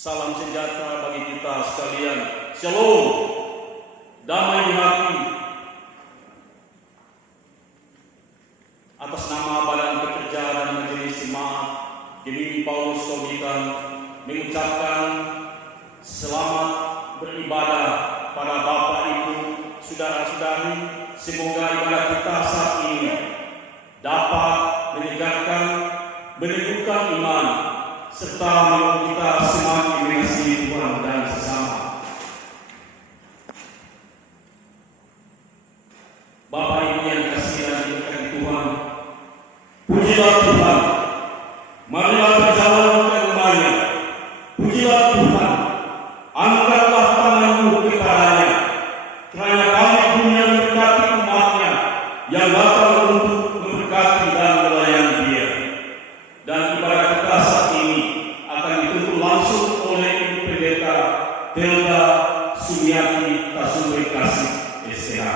Salam sejahtera bagi kita sekalian. Shalom. Damai di hati. Atas nama Badan Pekerja dan Majelis Jemaat Gemini Paulus Sobikan mengucapkan selamat beribadah pada Bapak Ibu, saudara-saudari. Semoga ibadah kita saat ini dapat menyegarkan, meneguhkan iman, serta membuat kita semakin mengasihi Tuhan dan sesama. Bapak Ibu yang dikasihi dan diberkati Tuhan, pujilah Tuhan. Marilah berjalan ke rumahnya. Pujilah Tuhan. Angkatlah tanganmu kepadanya, kerana kami dunia memberkati umatnya yang datang untuk memberkati dan melayani Dia. Dan ibadah kita saat ini akan dituntut langsung oleh Ibu Pendeta Hilda Sumiati Tasuri Kasih STH.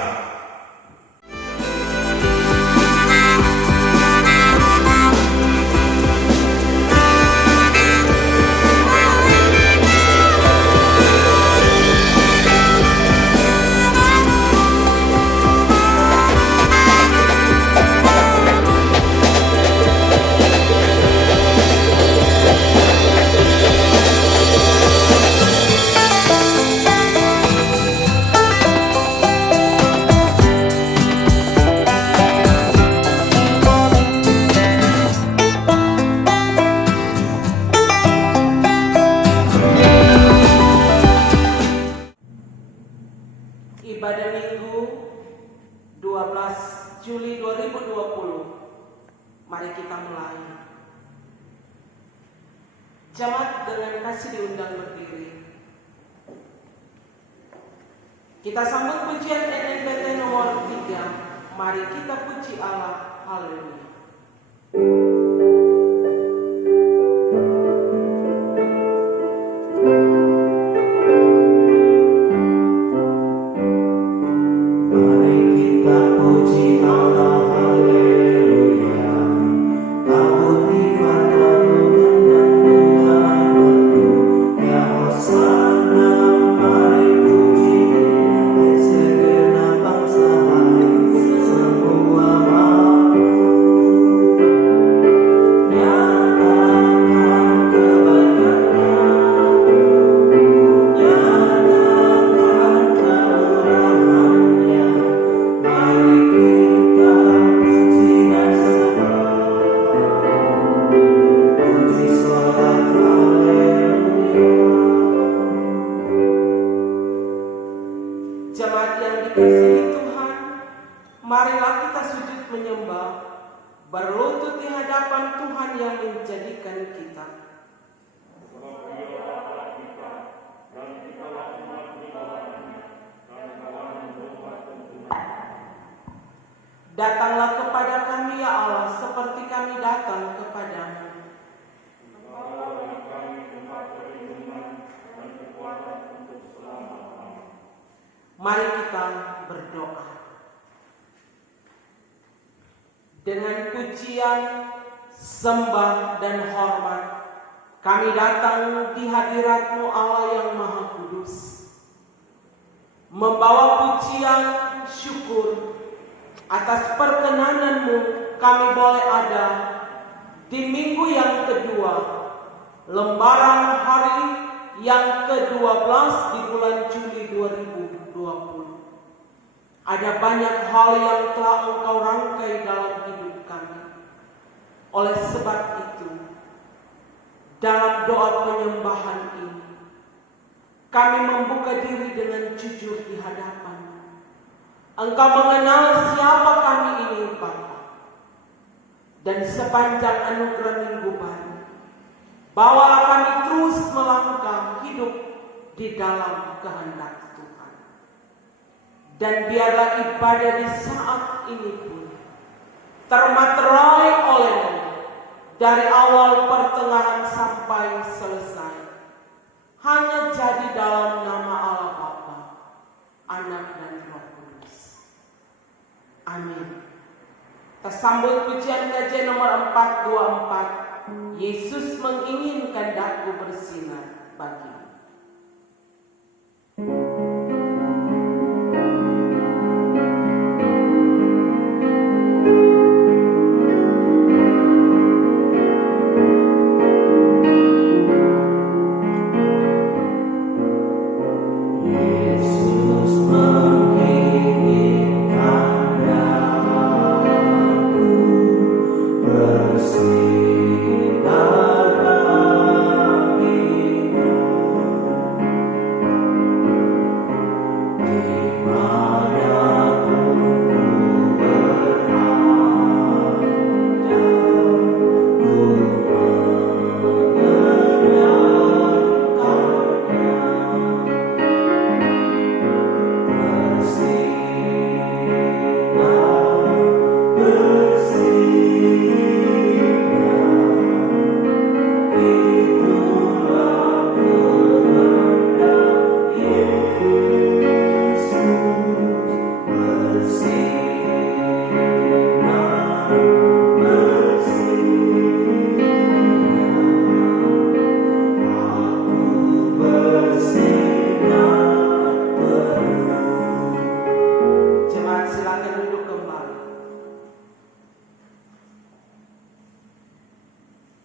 Ibadah Minggu 12 Juli 2020. Mari kita mulai. Jemaat dengan kasih diundang berdiri. Kita sambut pujian NNPT nomor 3. Mari kita puji Allah. Haleluya. Jemaat yang dikasihi Tuhan, marilah kita sujud menyembah, berlutut di hadapan Tuhan yang menjadikan kita. Datanglah kepada kami ya Allah, seperti kami datang kepadamu. Mari kita berdoa. Dengan pujian, sembah, dan hormat, kami datang di hadirat-Mu Allah yang Maha Kudus, membawa pujian syukur atas perkenanan-Mu kami boleh ada di minggu yang kedua, lembaran hari yang ke-12 di bulan Juli 2020. Ada banyak hal yang telah Engkau rangkai dalam hidup kami. Oleh sebab itu, dalam doa penyembahan ini, kami membuka diri dengan jujur di hadapan-Mu. Engkau mengenal siapa kami ini, Bapa. Dan sepanjang anugerah minggu baru, bawalah kami terus melangkah hidup di dalam kehendak Tuhan. Dan biarlah ibadah di saat ini pun termaterai oleh-Mu dari awal pertengahan sampai selesai, hanya jadi dalam nama Allah Bapa, Anak dan Roh Kudus. Amin. Tersambut pujian kajian nomor 424. Yesus menginginkan daku bersinar. bagimu.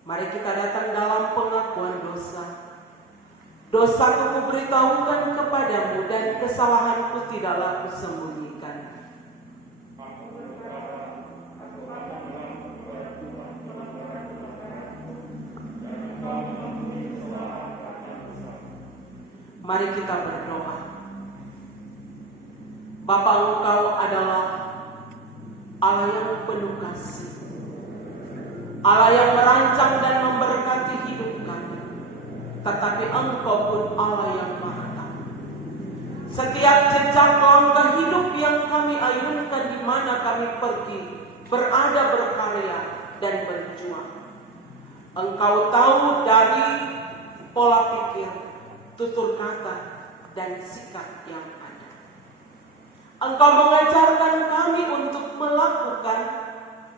Mari kita datang dalam pengakuan dosa. Dosaku kuberitahukan kepadamu dan kesalahanku tidaklah kusembunyikan. Mari kita berdoa. Bapa, Engkau adalah Allah yang penuh kasih, Allah yang merancang dan memberkati hidup kami. Tetapi Engkau pun Allah yang Maha Tahu. Setiap jejak langkah hidup yang kami ayunkan di mana kami pergi, berada, berkarya, dan berjuang, Engkau tahu dari pola pikir, tutur kata, dan sikap yang ada. Engkau mengajarkan kami untuk melakukan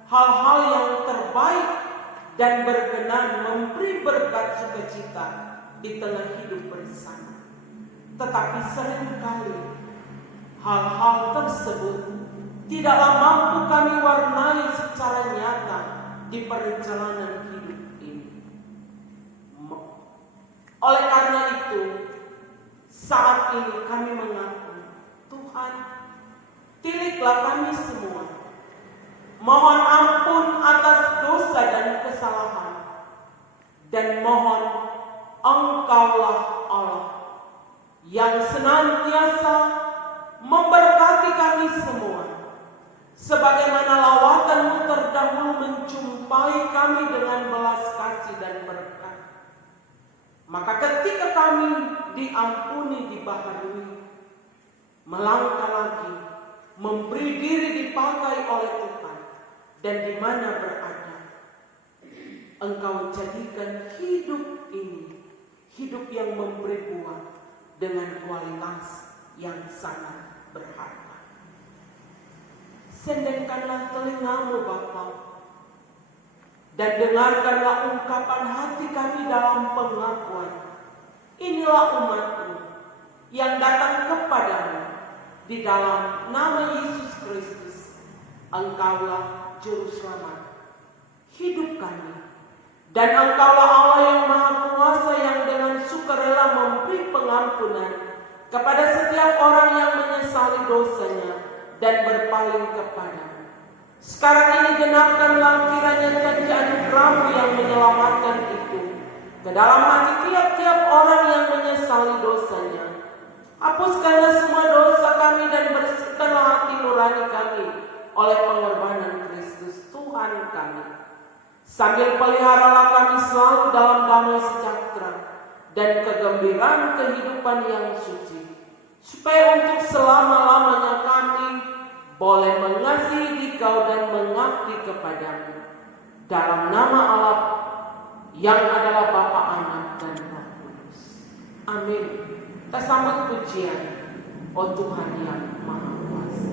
hal-hal yang terbaik dan berkenan memberi berkat sukacita di tengah hidup bersama. Tetapi seringkali hal-hal tersebut tidaklah mampu kami warnai secara nyata di perjalanan hidup ini. Oleh karena itu, saat ini kami mengaku, Tuhan, tiliklah kami semua. Mohon ampun atas dosa dan kesalahan, dan mohon Engkaulah Allah yang senantiasa memberkati kami semua, sebagaimana lawatan-Mu terdahulu menjumpai kami dengan belas kasih dan berkat. Maka ketika kami diampuni, dibaharui, melangkah lagi, memberi diri dipakai oleh Tuhan, dan di mana berada, Engkau jadikan hidup ini hidup yang memberi buah dengan kualitas yang sangat berharga. Sendengkanlah telinga-Mu, Bapa, dan dengarkanlah ungkapan hati kami dalam pengakuan. Inilah umat-Mu yang datang kepadamu di dalam nama Yesus Kristus. Engkaulah Juru Selamat hidup kami, dan Engkaulah Allah yang Maha Kuasa yang dengan sukarela memberi pengampunan kepada setiap orang yang menyesali dosanya dan berpaling kepadamu. Sekarang ini genapkanlah kiranya janji anugerah-Mu yang menyelamatkan itu ke dalam hati tiap-tiap orang yang menyesali dosanya. Hapuskanlah semua dosa kami dan bersihkanlah hati nurani kami oleh pengorbanan Kristus Tuhan kami. Sambil peliharalah kami selalu dalam damai sejahtera dan kegembiraan kehidupan yang suci, supaya untuk selama-lamanya kami boleh mengasihi Dikau dan mengabdi kepadamu. Dalam nama Allah yang adalah Bapa, Anak, dan Roh Kudus. Amin. Kita sambut pujian, oh Tuhan yang Maha Kuasa.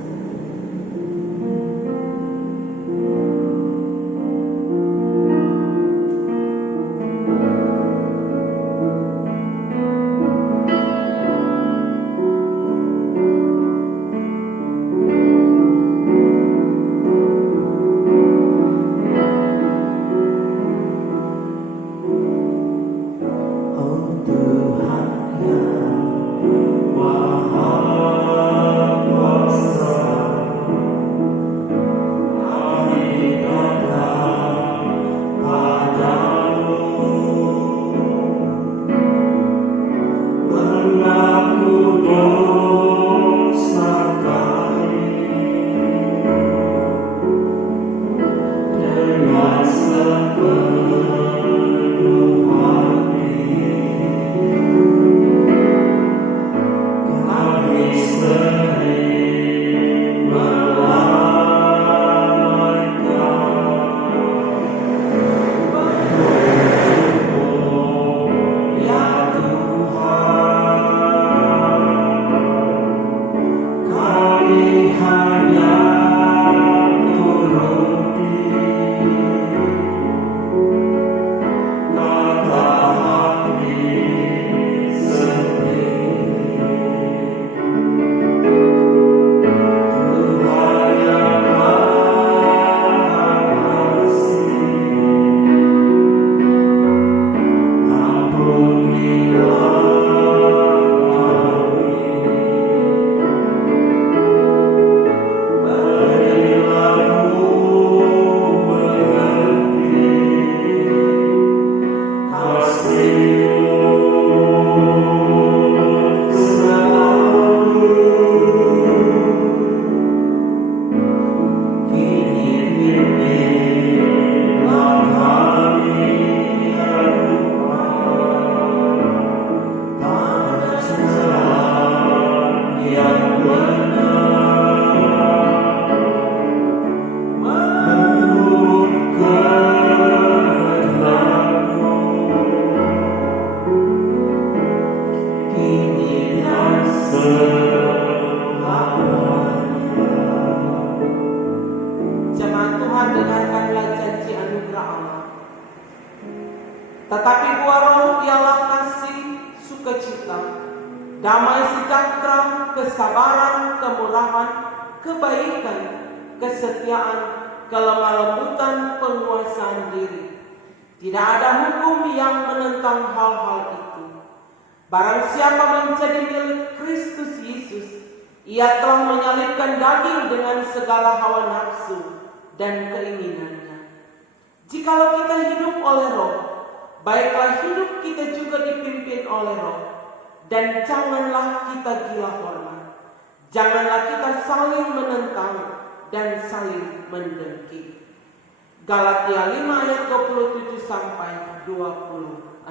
Tetapi buah roh ialah kasih, sukacita, damai sejahtera, kesabaran, kemurahan, kebaikan, kesetiaan, kelemah lembutan, penguasaan diri. Tidak ada hukum yang menentang hal-hal itu. Barang siapa menjadi milik Kristus Yesus, ia telah menyalibkan daging dengan segala hawa nafsu dan keinginannya. Jikalau kita hidup oleh roh, baiklah hidup kita juga dipimpin oleh roh. Dan janganlah kita gila hormat. Janganlah kita saling menentang dan saling mendengki. Galatia 5 ayat 27 sampai 26.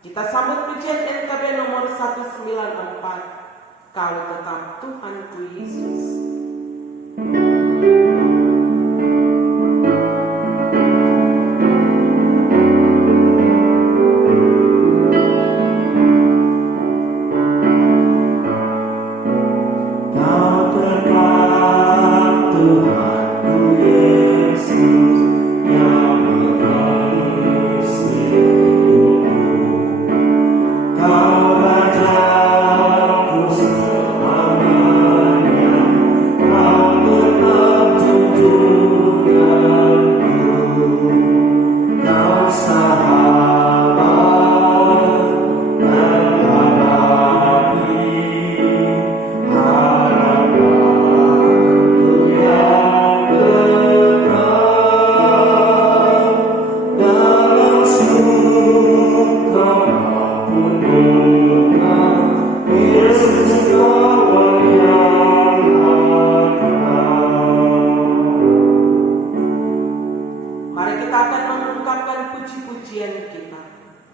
Kita sambut pujian NKB nomor 194. Kau tetap Tuhanku Yesus.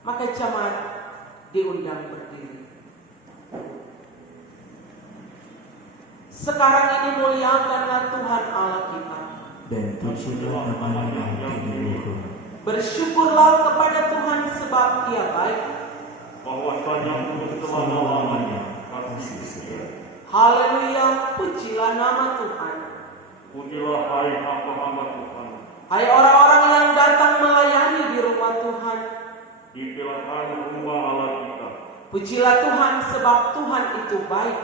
Maka jemaat diundang berdiri. Sekarang ini muliakanlah Tuhan Allah kita. Dan pujilah nama-Nya yang tinggi. Bersyukurlah kepada Tuhan sebab Ia baik. Bahwasanya selama-lamanya kasih setia. Haleluya, pujilah nama Tuhan. Pujilah hai hamba-hamba Tuhan. Hai orang-orang yang datang melayani di rumah Tuhan. Dipilahkan rumah Allah kita. Pujilah Tuhan sebab Tuhan itu baik.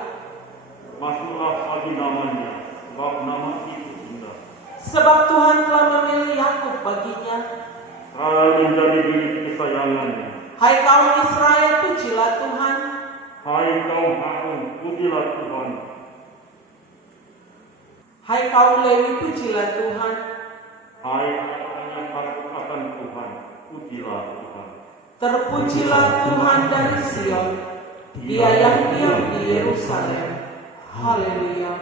Masuklah bagi namanya, sebab nama itu indah. Sebab Tuhan telah memilih Yakub baginya. Israel menjadi milik kesayangannya. Hai kaum Israel, pujilah Tuhan. Hai kaum Harun, pujilah Tuhan. Hai kaum Lewi, pujilah Tuhan. Hai orang yang takut akan Tuhan, pujilah Tuhan. Terpujilah Tuhan dari Sion, Dia yang diam di Yerusalem. Haleluya.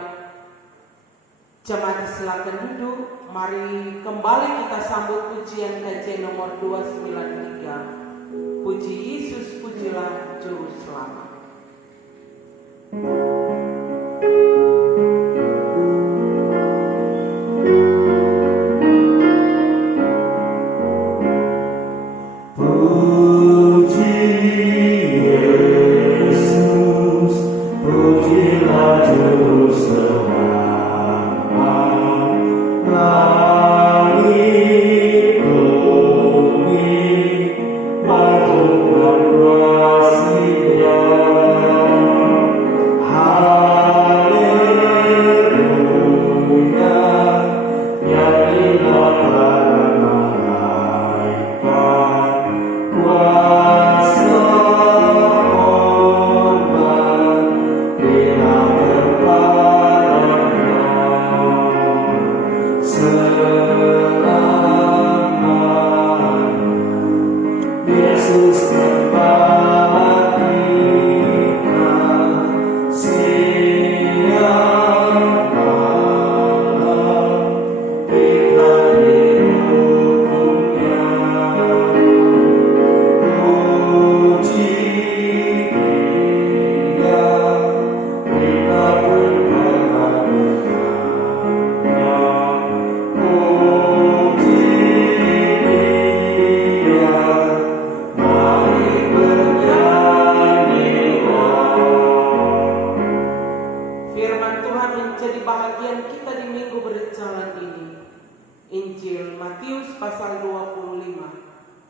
Jemaat silakan duduk. Mari kembali kita sambut pujian KJ nomor 293. Puji Yesus, pujilah Juru Selamat.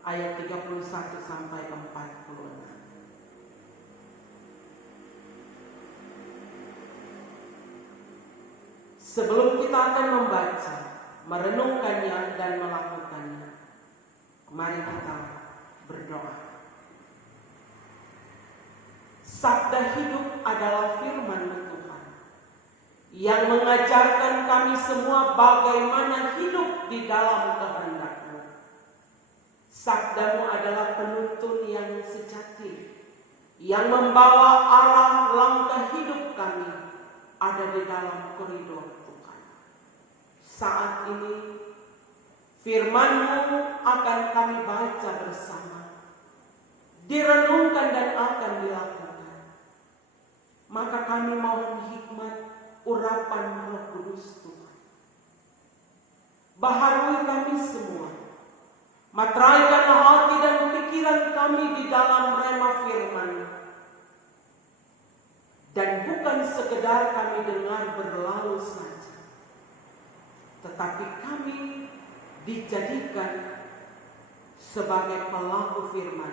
ayat 31 sampai 46. Sebelum kita akan membaca, merenungkannya dan melakukannya, mari kita berdoa. Sabda hidup adalah firman Tuhan yang mengajarkan kami semua bagaimana hidup di dalam kehendak-Mu. Sabda-Mu adalah penuntun yang sejati, yang membawa arah langkah hidup kami ada di dalam koridor Tuhan. Saat ini firman-Mu akan kami baca bersama, direnungkan dan akan dilakukan. Maka kami mohon hikmat urapan Roh Kudus Tuhan. Baharui kami semua, materaikan hati dan pikiran kami di dalam rema firman, dan bukan sekedar kami dengar berlalu saja, tetapi kami dijadikan sebagai pelaku firman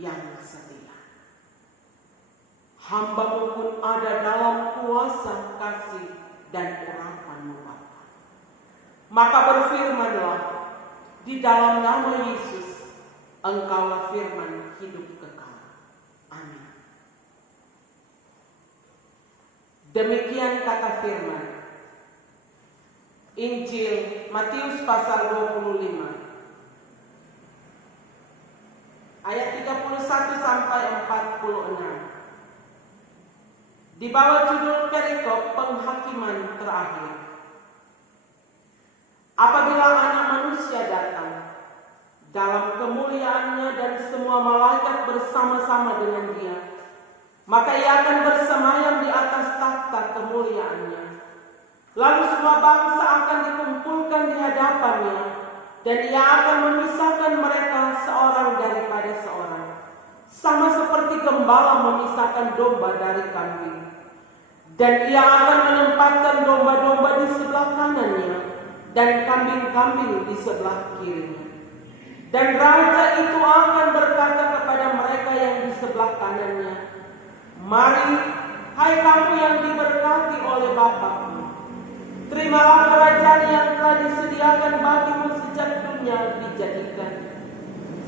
yang setia. Hamba-Mu pun ada dalam kuasa kasih dan urapan-Mu Bapa. Maka berfirmanlah di dalam nama Yesus, Engkaulah firman hidup kekal. Amin. Demikian kata firman. Injil Matius pasal 25 ayat 31 sampai 46. Di bawah judul perikop penghakiman terakhir. Apabila Anak Manusia datang dalam kemuliaannya dan semua malaikat bersama-sama dengan Dia, maka Ia akan bersemayam di atas takhta kemuliaannya. Lalu semua bangsa akan dikumpulkan di hadapannya, dan Ia akan memisahkan mereka seorang daripada seorang, sama seperti gembala memisahkan domba dari kambing. Dan Ia akan menempatkan domba-domba di sebelah kanannya dan kambing-kambing di sebelah kirinya. Dan raja itu akan berkata kepada mereka yang di sebelah kanannya, "Mari, hai kamu yang diberkati oleh Bapa-Ku, terimalah kerajaan yang telah disediakan bagimu sejak dunia dijadikan.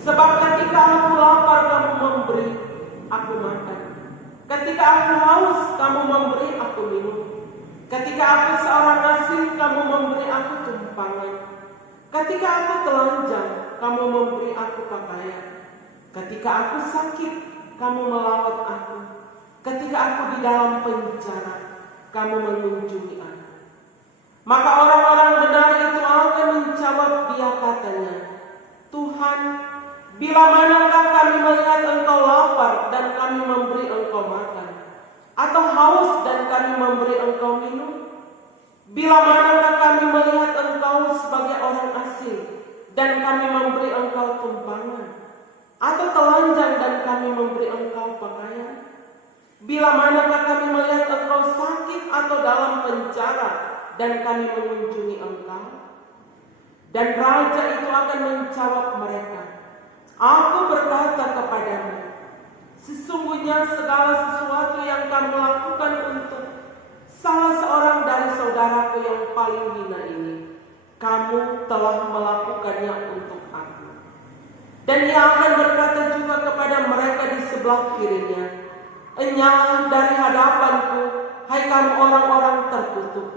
Sebab ketika aku lapar, kamu memberi aku makan. Ketika aku haus, kamu memberi aku minum. Ketika aku seorang asing, kamu memberi aku tumpangan. Ketika aku telanjang, kamu memberi aku pakaian. Ketika aku sakit, kamu melawat aku. Ketika aku di dalam penjara, kamu mengunjungi aku." Maka orang-orang benar itu akan menjawab Dia katanya, "Tuhan, bila manakah kami melihat Engkau lapar dan kami memberi Engkau makan, atau haus dan kami memberi Engkau minum? Bila manakah kami melihat Engkau sebagai orang asing dan kami memberi Engkau tumpangan, atau telanjang dan kami memberi Engkau pakaian? Bila manakah kami melihat Engkau sakit atau dalam penjara dan kami mengunjungi Engkau?" Dan raja itu akan menjawab mereka, "Aku berkata kepadamu, sesungguhnya segala sesuatu yang kamu lakukan untuk salah seorang dari saudaraku yang paling hina ini, kamu telah melakukannya untuk aku." Dan Ia akan berkata juga kepada mereka di sebelah kirinya, "Enyahlah dari hadapanku, hai kamu orang-orang terkutuk.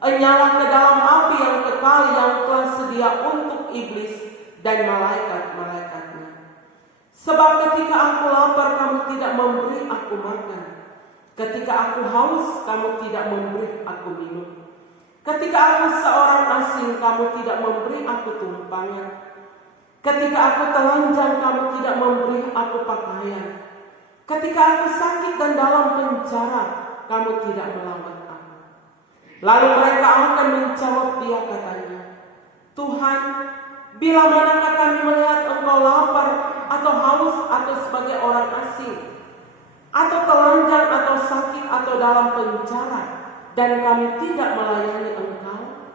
Enyahlah ke dalam api yang kekal yang telah sedia untuk iblis dan malaikat-malaikatnya. Sebab ketika aku lapar, kamu tidak memberi aku makan. Ketika aku haus, kamu tidak memberi aku minum. Ketika aku seorang asing, kamu tidak memberi aku tumpangan. Ketika aku telanjang, kamu tidak memberi aku pakaian. Ketika aku sakit dan dalam penjara, kamu tidak melawat aku." Lalu mereka akan menjawab Dia katanya, "Tuhan, bila manakah kami melihat Engkau lapar atau haus atau sebagai orang asing, atau telanjang atau sakit atau dalam penjara, dan kami tidak melayani Engkau?"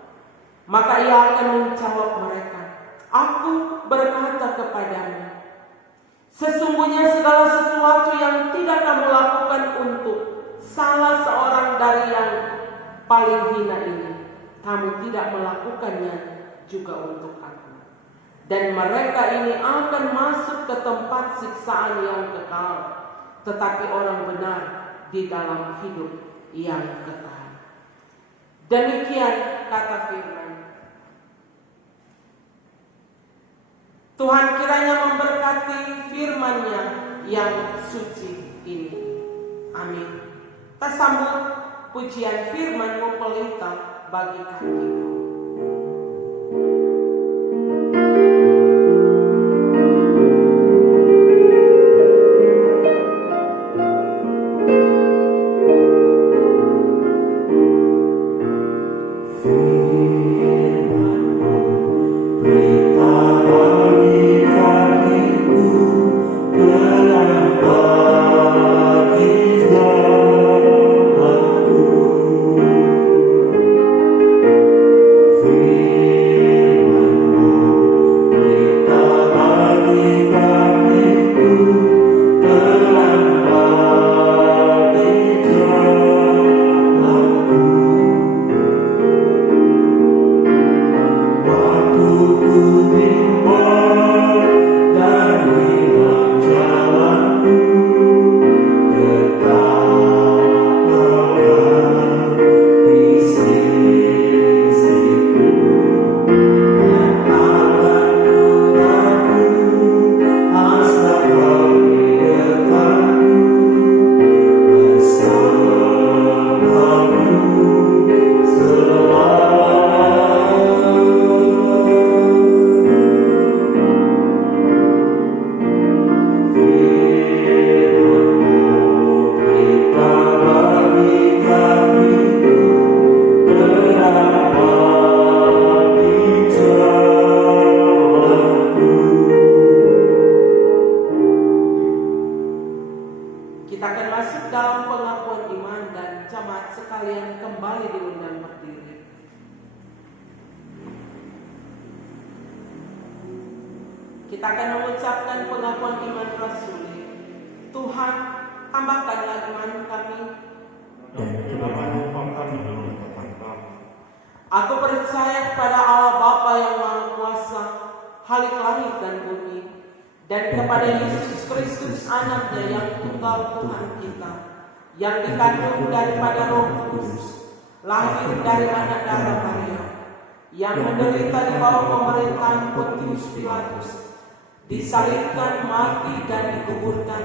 Maka Ia akan menjawab mereka, "Aku berkata kepadamu. Sesungguhnya segala sesuatu yang tidak kamu lakukan untuk salah seorang dari yang paling hina ini, kamu tidak melakukannya juga untuk aku. Dan mereka ini akan masuk ke tempat siksaan yang kekal, tetapi orang benar di dalam hidup yang kekal. Demikian kata firman. Tuhan kiranya memberkati firman-Nya yang suci ini. Amin. Kita sambut pujian firman-Mu pelita bagi kami. Kita akan mengucapkan pengakuan iman rasuli. Tuhan, tambahkanlah iman kami. Dan kebenaran kami menyatakan Aku percaya kepada Allah Bapa yang Maha Kuasa, Khalik langit dan bumi, dan kepada Yesus Kristus Anaknya yang tunggal Tuhan kita, yang dikandung daripada Roh Kudus, lahir dari anak darah Maria, yang menderita di bawah pemerintahan Pontius Pilatus, disalibkan, mati dan dikuburkan,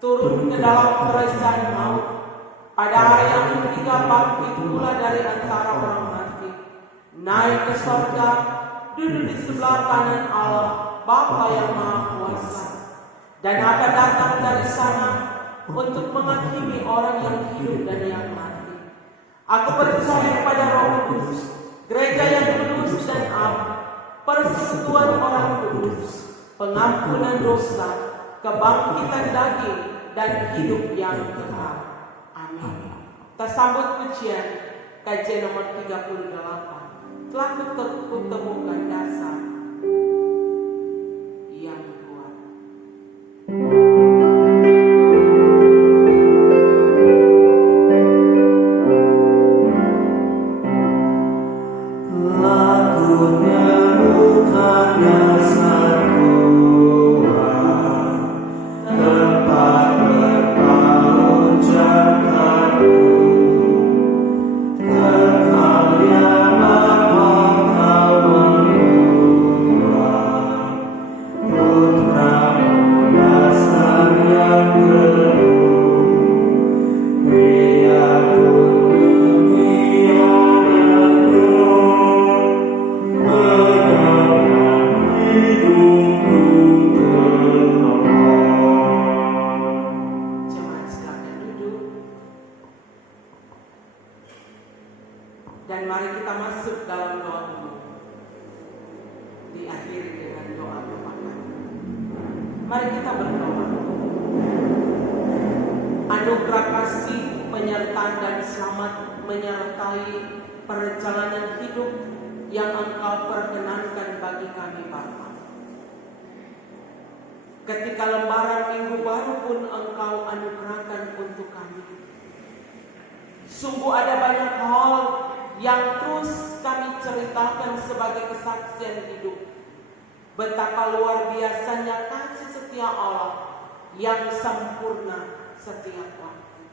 turun ke dalam kerajaan maut, pada hari yang ketiga bangkit pula dari antara orang mati, naik ke surga, duduk di sebelah kanan Allah Bapa yang Maha Kuasa, dan akan datang dari sana untuk menghakimi orang yang hidup dan yang mati. Aku percaya pada Roh Kudus, gereja yang kudus dan am, persekutuan orang kudus, pengampunan dosa, kebangkitan daging, dan hidup yang kekal. Amin. Kita sambut pujian kajian nomor 38. Telah kutemukan dasar yang kuat. lagunya bukan dasar kuat, tempat berpaut jangkaku, Engkau yang Bapa kau membuat, Putramu dasar yang teduh, biarpun demikian Jemaat silakan duduk. Dan mari kita masuk dalam doa umum. Diakhiri dengan doa kepakan. Mari kita berdoa. Anugerah kasih, penyertaan dan selamat menyertai perjalanan hidup yang Engkau perkenankan bagi kami Bapa. ketika lembaran minggu baru pun Engkau anugerahkan untuk kami. Sungguh ada banyak hal yang terus kami ceritakan sebagai kesaksian hidup. Betapa luar biasanya kasih setia Allah yang sempurna setiap waktu.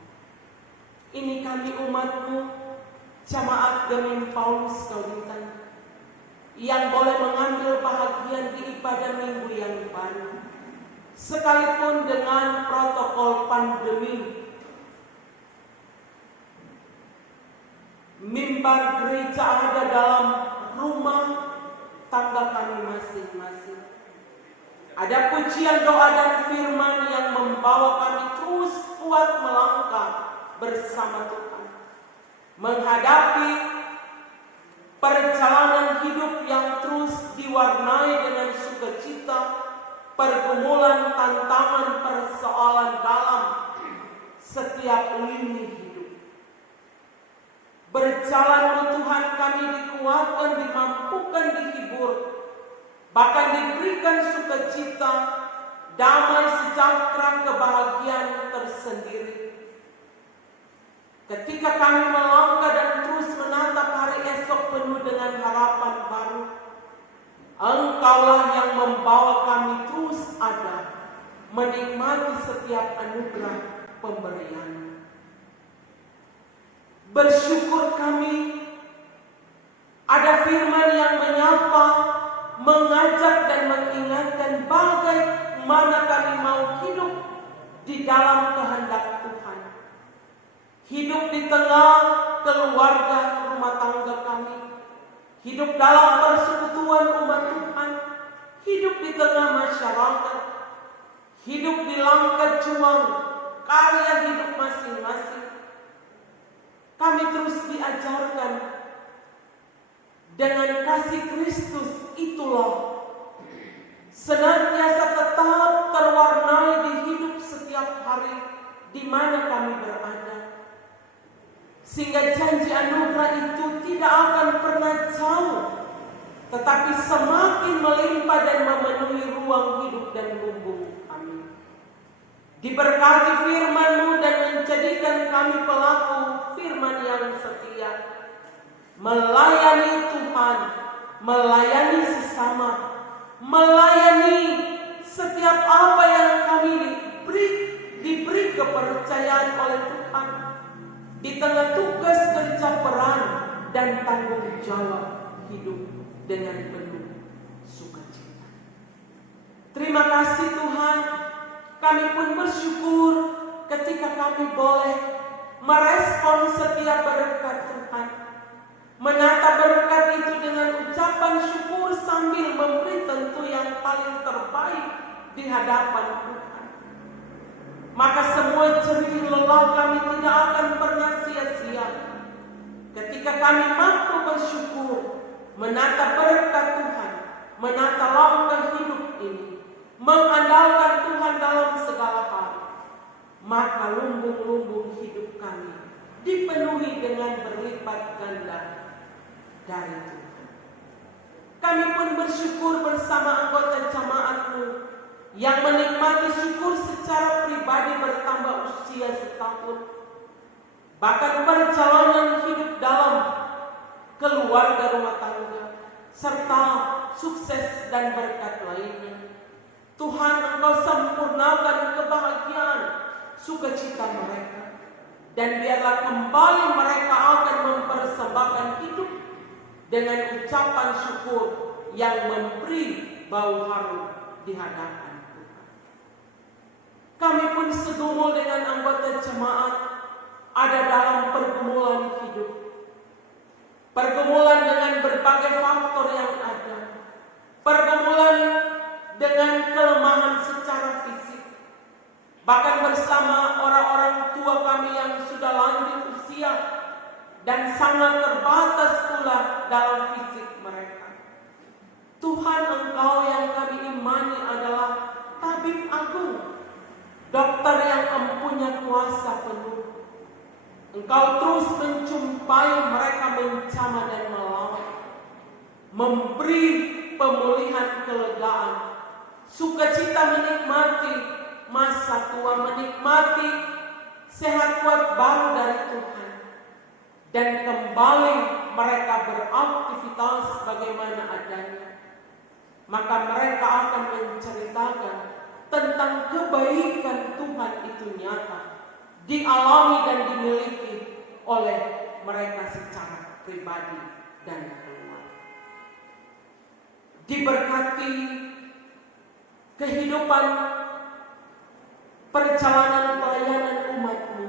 Ini kami umat-Mu, jemaat Gemim Paulus Kaulitan, yang boleh mengambil bahagian di ibadah minggu yang baru, sekalipun dengan protokol pandemi. Mimbar gereja ada dalam rumah tangga kami masing-masing. Ada pujian, doa, dan firman yang membawa kami terus kuat melangkah bersama Tuhan, menghadapi perjalanan hidup yang terus diwarnai dengan sukacita, pergumulan, tantangan, persoalan dalam setiap lini hidup. Berjalan Tuhan kami dikuatkan, dimampukan, dihibur, bahkan diberikan sukacita, damai, sejahtera, kebahagiaan tersendiri. Ketika kami melangkah dan terus menatap hari esok penuh dengan harapan baru, Engkaulah yang membawa kami terus ada, menikmati setiap anugerah pemberian. Bersyukur kami ada firman yang menyapa, mengajak, dan mengingatkan bagaimana kami mau hidup di dalam kehendak Tuhan. Hidup di tengah keluarga rumah tangga kami, hidup dalam persekutuan umat Tuhan, hidup di tengah masyarakat, hidup di langkah juang karya hidup masing-masing. Kami terus diajarkan dengan kasih Kristus itulah senantiasa tetap terwarnai di hidup setiap hari di mana kami berada, sehingga janji anugerah itu tidak akan pernah jauh, tetapi semakin melimpah dan memenuhi ruang hidup dan lumbung kami. Diberkati firman-Mu dan menjadikan kami pelaku firman yang setia, melayani Tuhan, melayani sesama, melayani setiap apa yang kami diberi kepercayaan oleh Tuhan di tengah tugas kerja peran dan tanggung jawab hidup dengan penuh sukacita. Terima kasih Tuhan, kami pun bersyukur ketika kami boleh merespon setiap berkat Tuhan, menatap berkat itu dengan ucapan syukur sambil memberi tentu yang paling terbaik di hadapan Tuhan. Maka semua jerih lelah kami tidak akan pernah sia-sia ketika kami mampu bersyukur, menatap berkat Tuhan, menatap langkah hidup ini, mengandalkan Tuhan dalam segala hal. Maka lumbung-lumbung hidup kami dipenuhi dengan berlipat ganda dari Tuhan. Kami pun bersyukur bersama anggota jemaat-Mu yang menikmati syukur secara pribadi bertambah usia setahun, bahkan perjalanan hidup dalam keluarga rumah tangga, serta sukses dan berkat lainnya. Tuhan, Engkau sempurnakan kebahagiaan, sukacita mereka, dan biarlah kembali mereka akan mempersembahkan hidup dengan ucapan syukur yang memberi bau harum di hadapan Tuhan. Kami pun segumul dengan anggota jemaat ada dalam pergumulan hidup, pergumulan dengan berbagai faktor yang ada, pergumulan dengan kelemahan secara fisik, bahkan bersama orang-orang tua kami yang sudah lanjut usia dan sangat terbatas pula dalam fisik mereka. Tuhan, Engkau yang kami imani adalah tabib agung, dokter yang mempunyai kuasa penuh. Engkau terus menjumpai mereka menjamah dan melawan, memberi pemulihan kelegaan, sukacita menikmati masa tua, menikmati sehat kuat baru dari Tuhan, dan kembali mereka beraktivitas bagaimana adanya, maka mereka akan menceritakan tentang kebaikan Tuhan itu nyata, dialami dan dimiliki oleh mereka secara pribadi dan keluarga. Diberkati kehidupan perjalanan pelayanan umat-Mu,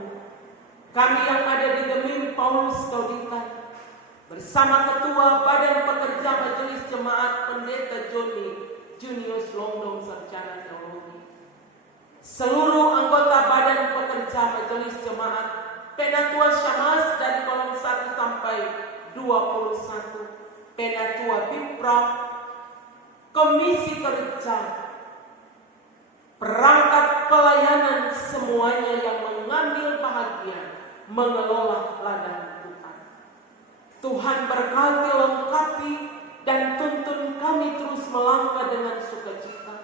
kami yang ada di Gemim Paulus Gaudita bersama Ketua Badan Pekerja Majelis Jemaat Pendeta Junius Longdong Sarjana Teologi, seluruh anggota Badan Pekerja Majelis Jemaat Penatua Syamas dari kolom 1 sampai 21, Penatua Bipra, Komisi Kerja, perangkat pelayanan semuanya yang mengambil bahagian mengelola ladang Tuhan. Tuhan berkati, lengkapi, dan tuntun kami terus melangkah dengan sukacita,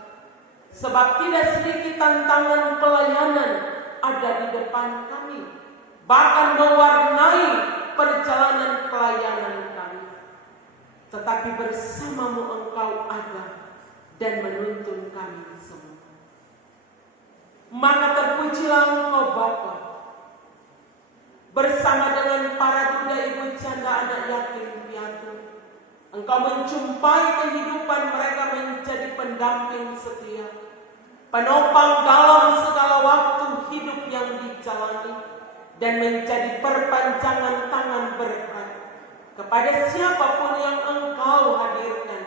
sebab tidak sedikit tantangan pelayanan ada di depan kami, bahkan mewarnai perjalanan pelayanan kami. Tetapi bersama-Mu Engkau ada dan menuntun kami semua. Maka terpujilah Engkau Bapa, bersama dengan para duda ibu janda anak yatim piatu. Engkau menjumpai kehidupan mereka menjadi pendamping setia, penopang dalam segala waktu hidup yang dijalani, dan menjadi perpanjangan tangan berkat kepada siapapun yang Engkau hadirkan,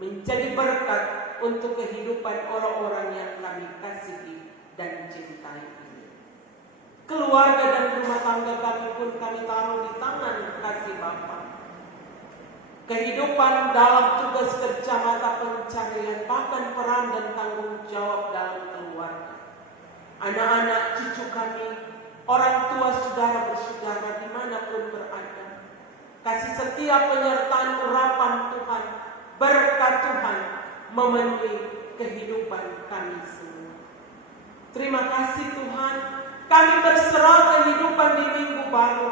menjadi berkat untuk kehidupan orang-orang yang kami kasihi dan cintai ini. Keluarga dan rumah tangga kami pun kami taruh di tangan kasih Bapa. Kehidupan dalam tugas kerja mata pencarian, bahkan peran dan tanggung jawab dalam keluarga. Anak-anak cucu kami, orang tua saudara bersaudara dimanapun berada, kasih setia penyertaan urapan Tuhan, berkat Tuhan memenuhi kehidupan kami semua. Terima kasih Tuhan, kami berserah kehidupan di minggu baru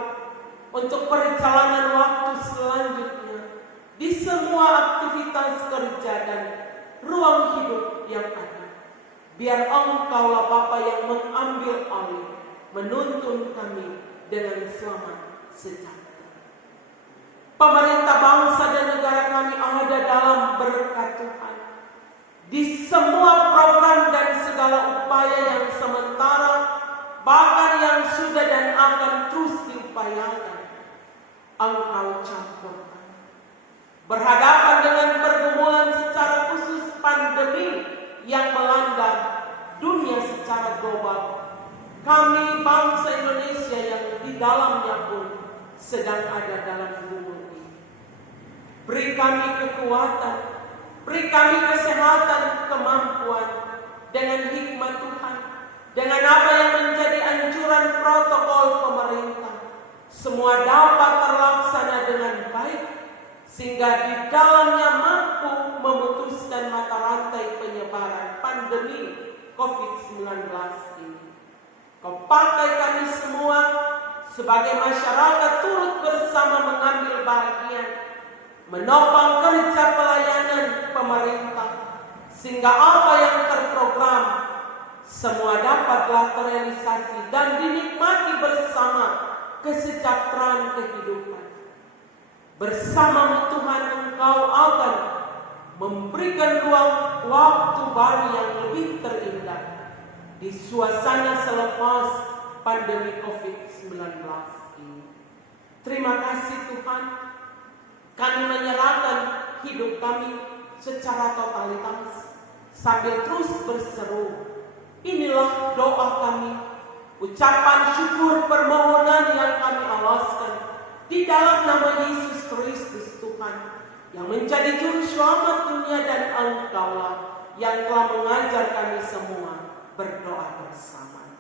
untuk perjalanan waktu selanjutnya di semua aktivitas kerja dan ruang hidup yang ada. Biar Engkaulah Bapa yang mengambil alih, menuntun kami dengan selamat sejahtera. Pemerintah bangsa dan negara kami ada dalam berkat Tuhan. Di semua program dan segala upaya yang sementara, bahkan yang sudah dan akan terus diupayakan, Engkau campurkan. Berhadapan dengan pergumulan secara khusus pandemi yang melanda dunia secara global, kami bangsa Indonesia yang di dalamnya pun sedang ada dalam gumul ini. Beri kami kekuatan, beri kami kesehatan, kemampuan, dengan hikmat Tuhan, dengan apa yang menjadi anjuran protokol pemerintah, semua dapat terlaksana dengan baik, sehingga di dalamnya mampu memutuskan mata rantai penyebaran pandemi COVID-19 ini. Kau pakai kami semua sebagai masyarakat turut bersama mengambil bagian, menopang kerja pelayanan pemerintah, sehingga apa yang terprogram semua dapatlah terrealisasi dan dinikmati bersama kesejahteraan kehidupan. Bersama Tuhan Engkau akan memberikan ruang waktu baru yang lebih terindah di suasana selepas pandemi COVID-19 ini. Terima kasih Tuhan, kami menyerahkan hidup kami secara totalitas sambil terus berseru. Inilah doa kami, ucapan syukur permohonan yang kami alaskan di dalam nama Yesus Kristus Tuhan, yang menjadi juru selamat dunia, dan Engkaulah yang telah mengajar kami semua berdoa bersama.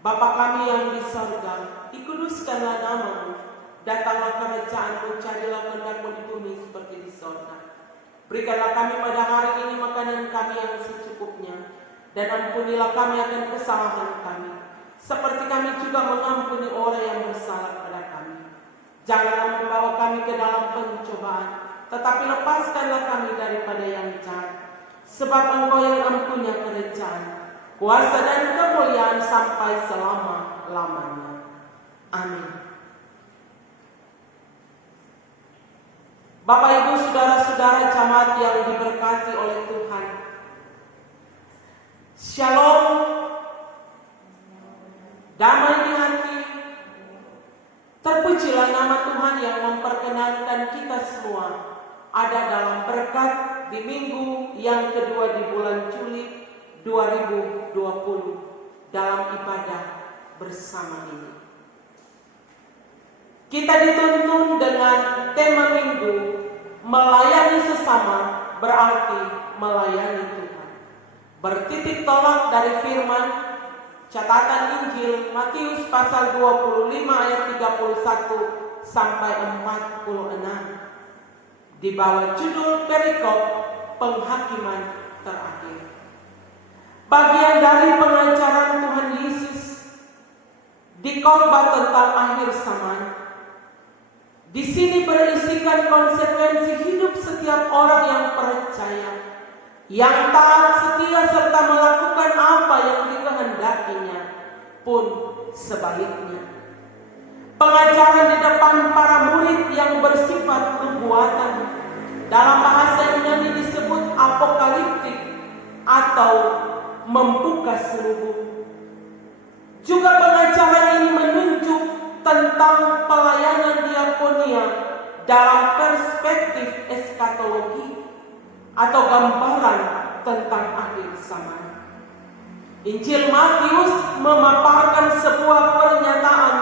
Bapa kami yang di sorga, dikuduskanlah nama-Mu, datanglah kerajaan-Mu, jadilah kehendak-Mu di bumi seperti di sorga. Berikanlah kami pada hari ini makanan kami yang secukupnya, dan ampunilah kami akan kesalahan kami, seperti kami juga mengampuni orang yang bersalah pada kami. Janganlah membawa kami ke dalam pencobaan, tetapi lepaskanlah kami daripada yang jahat. Sebab Engkau yang mempunyai kerajaan, kuasa dan kemuliaan sampai selama-lamanya. Amin. Bapak, Ibu, saudara-saudara jemaat yang diberkati oleh Tuhan, Shalom, damai di hati. Terpujilah nama Tuhan yang memperkenankan kita semua ada dalam berkat di minggu yang kedua di bulan Juli 2020 dalam ibadah bersama ini. Kita dituntun dengan tema minggu, melayani sesama berarti melayani Tuhan. Bertitik tolak dari firman catatan Injil Matius pasal 25 ayat 31 sampai 46. Di bawah judul perikop penghakiman terakhir. Bagian dari pengajaran Tuhan Yesus di khotbah tentang akhir zaman. Di sini berisikan konsekuensi hidup setiap orang yang percaya, yang taat, setia, serta melakukan apa yang dikehendakinya, pun sebaliknya. Pengajaran di depan para murid yang bersifat nubuatan, dalam bahasa Yunani disebut apokaliptik atau membuka seluruh. Juga pengajaran ini menunjuk tentang pelayanan diakonia dalam perspektif eskatologi atau gambaran tentang akhir zaman. Injil Matius memaparkan sebuah pernyataan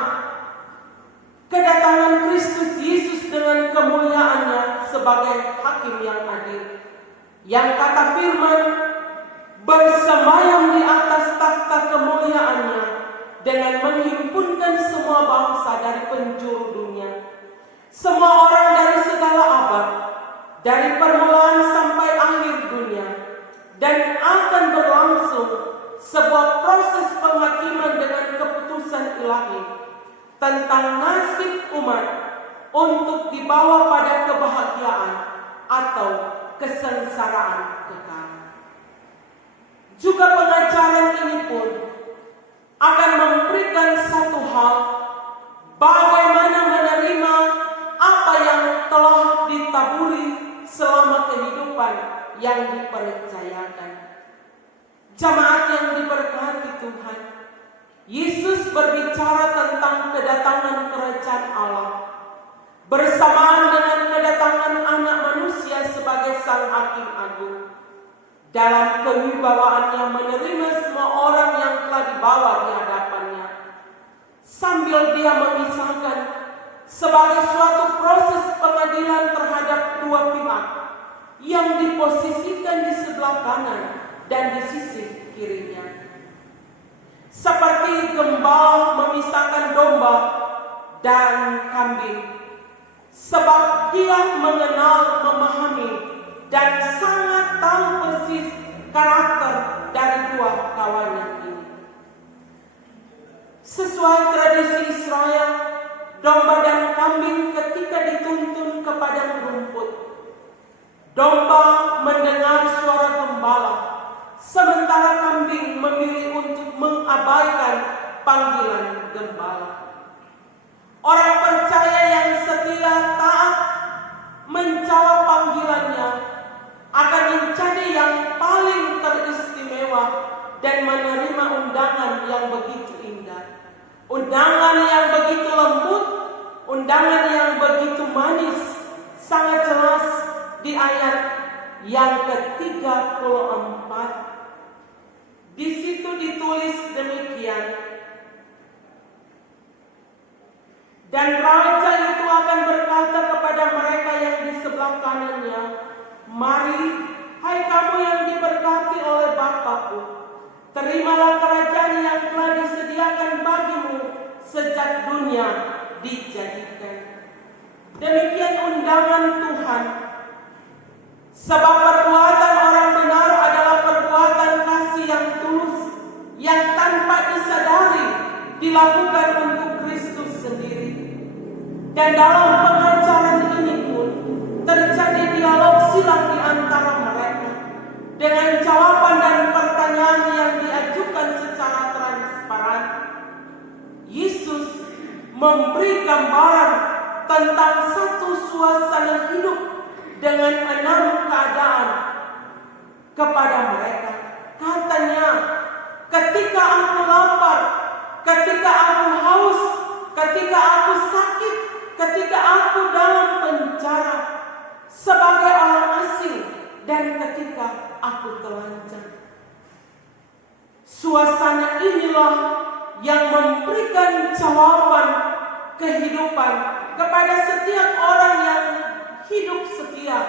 kedatangan Kristus Yesus dengan kemuliaannya sebagai hakim yang adil, yang kata firman bersemayam di atas takhta kemuliaannya dengan menghimpunkan semua bangsa dari penjuru dunia, semua orang dari segala abad, dari permulaan sampai akhir dunia, dan akan berlangsung sebuah proses penghakiman dengan keputusan ilahi tentang nasib umat untuk dibawa pada kebahagiaan atau kesengsaraan kekal. Juga pengajaran ini pun akan memberikan satu hal, bagaimana menerima apa yang telah ditaburi selama kehidupan yang dipercayakan. Jemaat yang diberkati Tuhan, Yesus berbicara tentang kedatangan kerajaan Allah bersamaan dengan kedatangan anak manusia sebagai sang hakim agung, dalam kewibawaannya menerima semua orang yang telah dibawa di hadapannya, sambil dia memisahkan sebagai suatu proses pengadilan terhadap dua pihak yang diposisikan di sebelah kanan dan di sisi kirinya. Seperti gembala memisahkan domba dan kambing, sebab dia mengenal, memahami, dan sangat tahu persis karakter dari dua kawannya ini. Sesuai tradisi Israel, domba dan kambing ketika dituntun ke padang rumput, domba mendengar suara gembala, sementara kambing memilih untuk mengabaikan panggilan gembala. Orang percaya yang setia taat menjawab panggilannya akan menjadi yang paling teristimewa dan menerima undangan yang begitu indah, undangan yang begitu lembut, undangan yang begitu manis. Sangat jelas di ayat yang ke-34. Di situ ditulis demikian, dan raja itu akan berkata kepada mereka yang di sebelah kanannya, mari, hai kamu yang diberkati oleh Bapa-Ku, terimalah kerajaan yang telah disediakan bagimu sejak dunia dijadikan. Demikian undangan Tuhan Sebab perbuatan orang benar adalah perbuatan kasih yang tulus, yang tanpa disadari dilakukan untuk Kristus sendiri. Dan dalam pengajaran ini pun terjadi dialog silang di antara mereka dengan jawaban dan pertanyaan yang diajukan secara transparan. Yesus memberi gambaran tentang satu suasana hidup dengan 6 keadaan kepada mereka. Katanya, ketika aku lapar, ketika aku haus, ketika aku sakit, ketika aku dalam penjara sebagai orang asing, dan ketika aku telanjang. Suasana inilah yang memberikan jawaban kehidupan kepada setiap orang yang hidup setia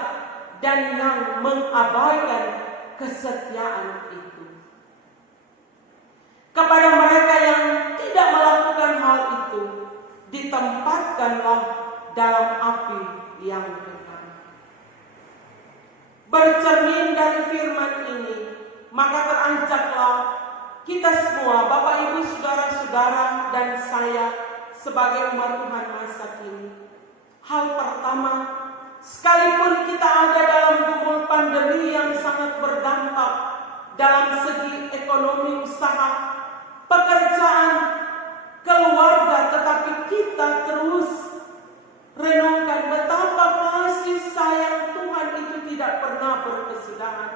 dan yang mengabaikan kesetiaan itu. Kepada mereka yang tidak melakukan hal itu, ditempatkanlah dalam api yang kekal. Bercermin dari firman ini, maka teranjaklah kita semua, Bapak, Ibu, Saudara-saudara, dan saya sebagai umat Tuhan masa kini. Hal pertama, sekalipun kita ada dalam gumul pandemi yang sangat berdampak dalam segi ekonomi, usaha, pekerjaan, keluarga, tetapi kita terus renungkan betapa kasih sayang Tuhan itu tidak pernah berkesudahan.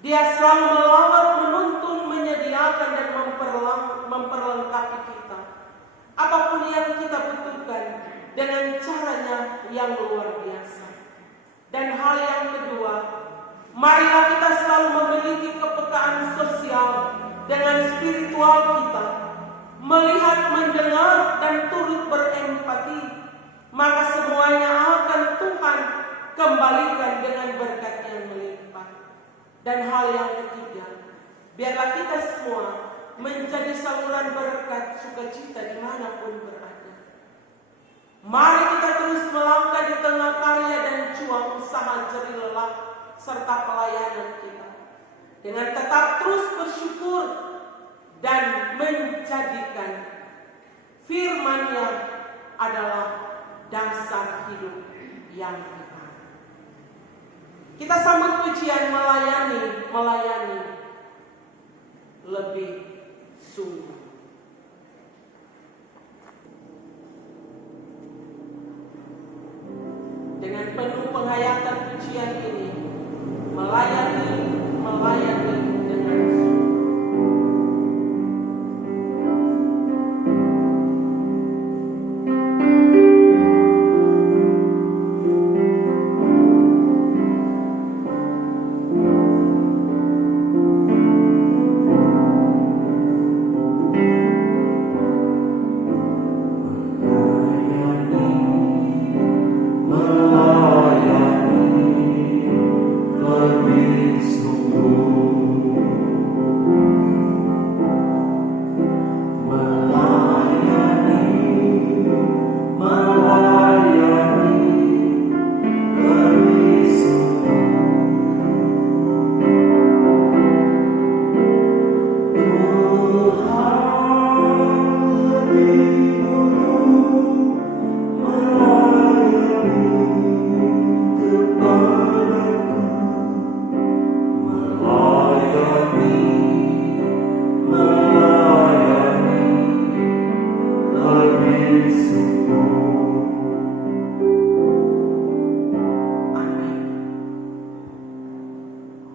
Dia selalu melawat, menuntun, menyediakan, dan memperlengkapi kita. Apapun yang kita butuhkan dengan caranya yang luar biasa. Dan hal yang kedua, marilah kita selalu memiliki kepekaan sosial dengan spiritual kita, melihat, mendengar, dan turut berempati, maka semuanya akan Tuhan kembalikan dengan berkat yang melimpah. Dan hal yang ketiga, biarlah kita semua menjadi saluran berkat sukacita dimanapun berada. Mari kita terus melangkah di tengah karya dan juang usaha jerih lelah serta pelayanan kita, dengan tetap terus bersyukur dan menjadikan firman-Nya adalah dasar hidup yang kekal. Kita sambut pujian melayani lebih sungguh. Dengan penuh penghayatan pujian ini, melayani dengan sungguh.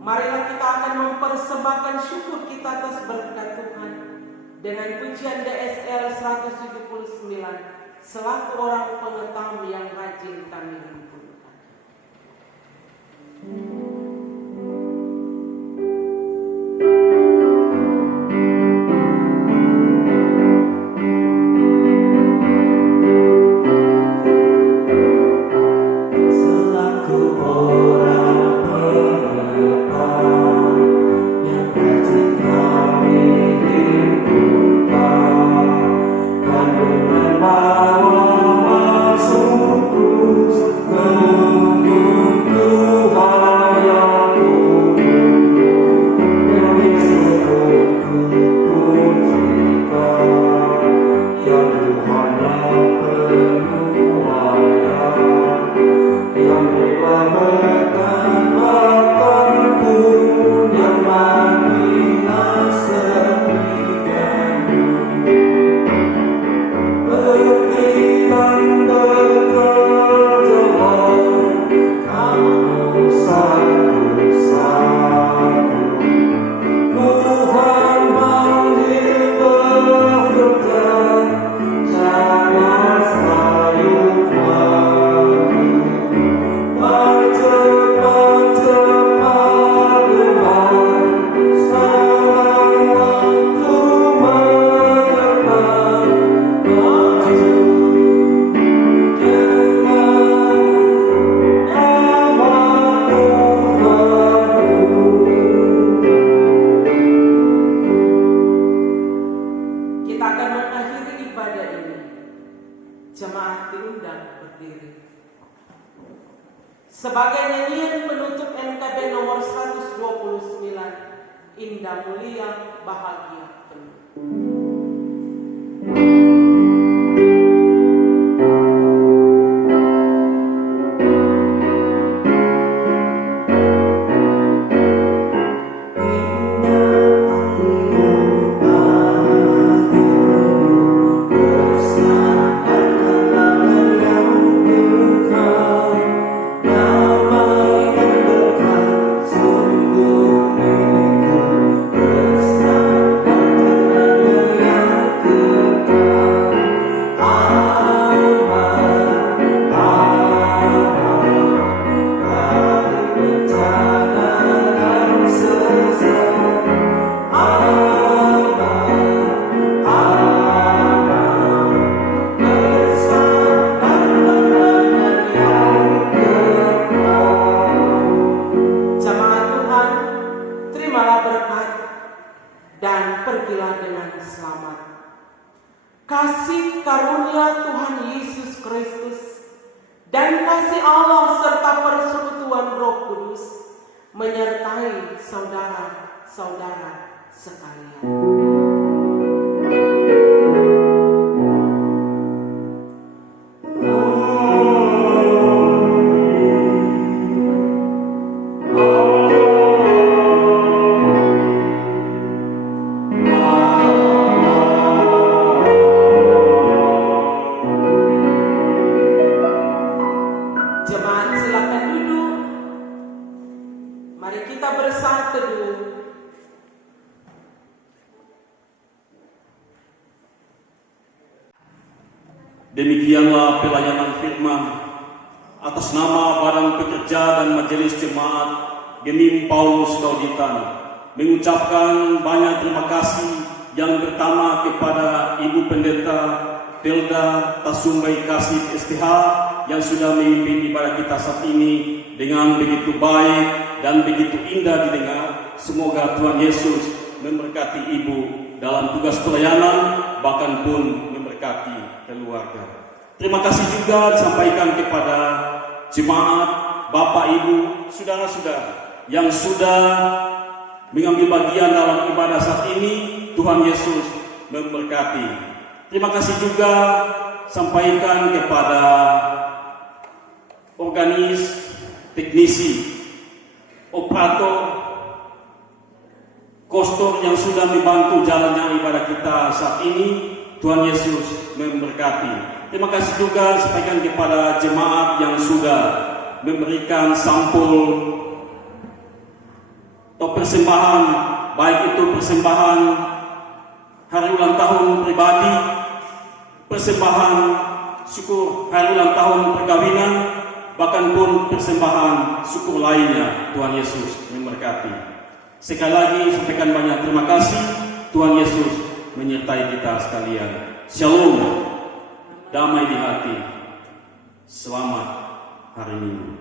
Marilah kita akan mempersembahkan syukur kita atas berkat Tuhan dengan pujian DSL 179 selaku orang pengetam yang rajin kami himpunkan. Membawa masuk ke sebagai nyanyian penutup NKB nomor 129, Indah Mulia Bahagia Penuh. Dan pergilah dengan selamat. Kasih karunia Tuhan Yesus Kristus dan kasih Allah serta persekutuan Roh Kudus menyertai saudara-saudara sekalian. Mari kita bersatu dulu. Demikianlah pelayanan firman atas nama Badan Pekerja dan Majelis Jemaat Gemim Paulus Kauditan mengucapkan banyak terima kasih yang pertama kepada Ibu Pendeta Tilda Tasumbai Kasih STH yang sudah memimpin ibadah kita saat ini dengan begitu baik dan begitu indah didengar. Semoga Tuhan Yesus memberkati Ibu dalam tugas pelayanan, bahkan pun memberkati keluarga. Terima kasih juga disampaikan kepada jemaat, Bapak, Ibu, saudara-saudara yang sudah mengambil bagian dalam ibadah saat ini. Tuhan Yesus memberkati. Terima kasih juga sampaikan kepada organis, teknisi, operator, kostum yang sudah membantu jalannya ibadah kita saat ini. Tuhan Yesus memberkati. Terima kasih juga sampaikan kepada jemaat yang sudah memberikan sampul atau persembahan, baik itu persembahan hari ulang tahun pribadi, persembahan syukur hari ulang tahun perkawinan, bahkan pun persembahan syukur lainnya. Tuhan Yesus memberkati. Sekali lagi sampaikan banyak terima kasih. Tuhan Yesus menyertai kita sekalian. Shalom, damai di hati. Selamat hari Minggu.